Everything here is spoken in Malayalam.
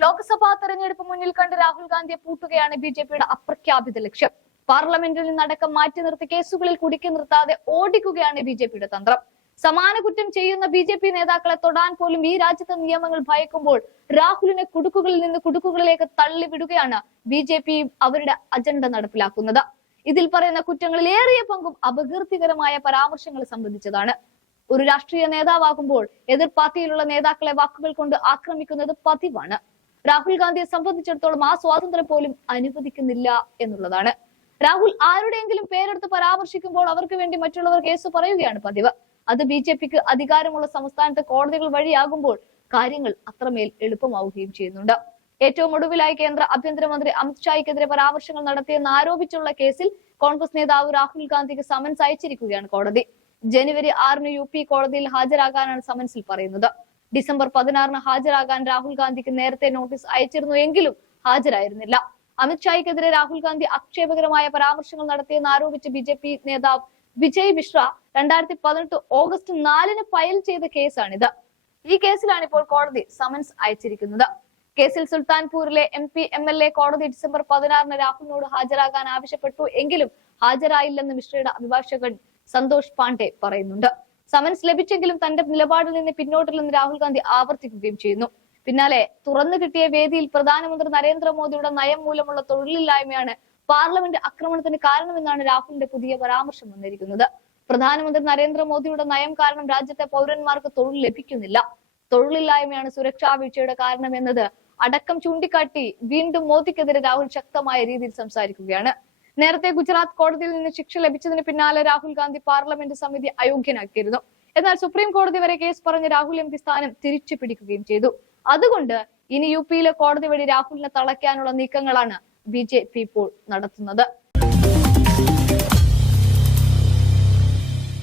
ലോക്സഭാ തെരഞ്ഞെടുപ്പ് മുന്നിൽ കണ്ട് രാഹുൽ ഗാന്ധിയെ പൂട്ടുകയാണ് ബിജെപിയുടെ അപ്രഖ്യാപിത ലക്ഷ്യം. പാർലമെന്റിൽ നിന്നടക്കം മാറ്റി നിർത്തി കേസുകളിൽ കുടുക്കി നിർത്താതെ ഓടിക്കുകയാണ് ബിജെപിയുടെ തന്ത്രം. സമാന കുറ്റം ചെയ്യുന്ന ബിജെപി നേതാക്കളെ തൊടാൻ പോലും ഈ രാജ്യത്തെ നിയമങ്ങൾ ഭയക്കുമ്പോൾ രാഹുലിനെ കുടുക്കുകളിൽ നിന്ന് കുടുക്കുകളിലേക്ക് തള്ളിവിടുകയാണ് ബിജെപി അവരുടെ അജണ്ട നടപ്പിലാക്കുന്നത്. ഇതിൽ പറയുന്ന കുറ്റങ്ങളിൽ ഏറിയ പങ്കും അപകീർത്തികരമായ പരാമർശങ്ങൾ സംബന്ധിച്ചതാണ്. ഒരു രാഷ്ട്രീയ നേതാവാകുമ്പോൾ എതിർ പാർട്ടിയിലുള്ള നേതാക്കളെ വാക്കുകൾ കൊണ്ട് ആക്രമിക്കുന്നത് പതിവാണ്. രാഹുൽ ഗാന്ധിയെ സംബന്ധിച്ചിടത്തോളം ആ സ്വാതന്ത്ര്യം പോലും അനുവദിക്കുന്നില്ല എന്നുള്ളതാണ്. രാഹുൽ ആരുടെയെങ്കിലും പേരെടുത്ത് പരാമർശിക്കുമ്പോൾ അവർക്ക് വേണ്ടി മറ്റുള്ളവർ കേസ് പറയുകയാണ് പതിവ്. അത് ബിജെപിക്ക് അധികാരമുള്ള സംസ്ഥാനത്തെ കോടതികൾ വഴിയാകുമ്പോൾ കാര്യങ്ങൾ അത്രമേൽ എളുപ്പമാവുകയും ചെയ്യുന്നുണ്ട്. ഏറ്റവും ഒടുവിലായി കേന്ദ്ര ആഭ്യന്തരമന്ത്രി അമിത്ഷായ്ക്കെതിരെ പരാമർശങ്ങൾ നടത്തിയെന്ന് ആരോപിച്ചുള്ള കേസിൽ കോൺഗ്രസ് നേതാവ് രാഹുൽ ഗാന്ധിക്ക് സമൻസ് അയച്ചിരിക്കുകയാണ് കോടതി. ജനുവരി 6 യു പി കോടതിയിൽ ഹാജരാകാനാണ് സമൻസിൽ പറയുന്നത്. ഡിസംബർ 16 ഹാജരാകാൻ രാഹുൽ ഗാന്ധിക്ക് നേരത്തെ നോട്ടീസ് അയച്ചിരുന്നു എങ്കിലും ഹാജരായിരുന്നില്ല. അമിത്ഷായ്ക്കെതിരെ രാഹുൽ ഗാന്ധി ആക്ഷേപകരമായ പരാമർശങ്ങൾ നടത്തിയെന്ന് ആരോപിച്ച് ബിജെപി നേതാവ് വിജയ് മിശ്ര 2018 ഓഗസ്റ്റ് 4 ഫയൽ ചെയ്ത കേസാണിത്. ഈ കേസിലാണ് ഇപ്പോൾ കോടതി സമൻസ് അയച്ചിരിക്കുന്നത്. കേസിൽ സുൽത്താൻപൂരിലെ MP MLA കോടതി ഡിസംബർ 16 രാഹുലിനോട് ഹാജരാകാൻ ആവശ്യപ്പെട്ടു എങ്കിലും ഹാജരായില്ലെന്ന് മിശ്രയുടെ അഭിഭാഷകൻ സന്തോഷ് പാണ്ഡെ പറയുന്നുണ്ട്. സമൻസ് ലഭിച്ചെങ്കിലും തന്റെ നിലപാടിൽ നിന്ന് പിന്നോട്ടില്ലെന്ന് രാഹുൽ ഗാന്ധി ആവർത്തിക്കുകയും ചെയ്യുന്നു. പിന്നാലെ തുറന്നു കിട്ടിയ വേദിയിൽ പ്രധാനമന്ത്രി നരേന്ദ്രമോദിയുടെ നയം മൂലമുള്ള തൊഴിലില്ലായ്മയാണ് പാർലമെന്റ് ആക്രമണത്തിന് കാരണമെന്നാണ് രാഹുലിന്റെ പുതിയ പരാമർശം വന്നിരിക്കുന്നത്. പ്രധാനമന്ത്രി നരേന്ദ്രമോദിയുടെ നയം കാരണം രാജ്യത്തെ പൗരന്മാർക്ക് തൊഴിൽ ലഭിക്കുന്നില്ല. തൊഴിലില്ലായ്മയാണ് സുരക്ഷാ വീഴ്ചയുടെ കാരണമെന്നത് അടക്കം ചൂണ്ടിക്കാട്ടി വീണ്ടും മോദിക്കെതിരെ രാഹുൽ ശക്തമായ രീതിയിൽ സംസാരിക്കുകയാണ്. നേരത്തെ ഗുജറാത്ത് കോടതിയിൽ നിന്ന് ശിക്ഷ ലഭിച്ചതിന് പിന്നാലെ രാഹുൽ ഗാന്ധി പാർലമെന്റ് സമിതി അയോഗ്യനാക്കിയിരുന്നു. എന്നാൽ സുപ്രീം കോടതി വരെ കേസ് പറഞ്ഞ് രാഹുൽ MP സ്ഥാനം തിരിച്ചു പിടിക്കുകയും ചെയ്തു. അതുകൊണ്ട് ഇനി UP യിലെ കോടതി വഴി രാഹുലിനെ തളയ്ക്കാനുള്ള നീക്കങ്ങളാണ് BJP ഇപ്പോൾ നടത്തുന്നത്.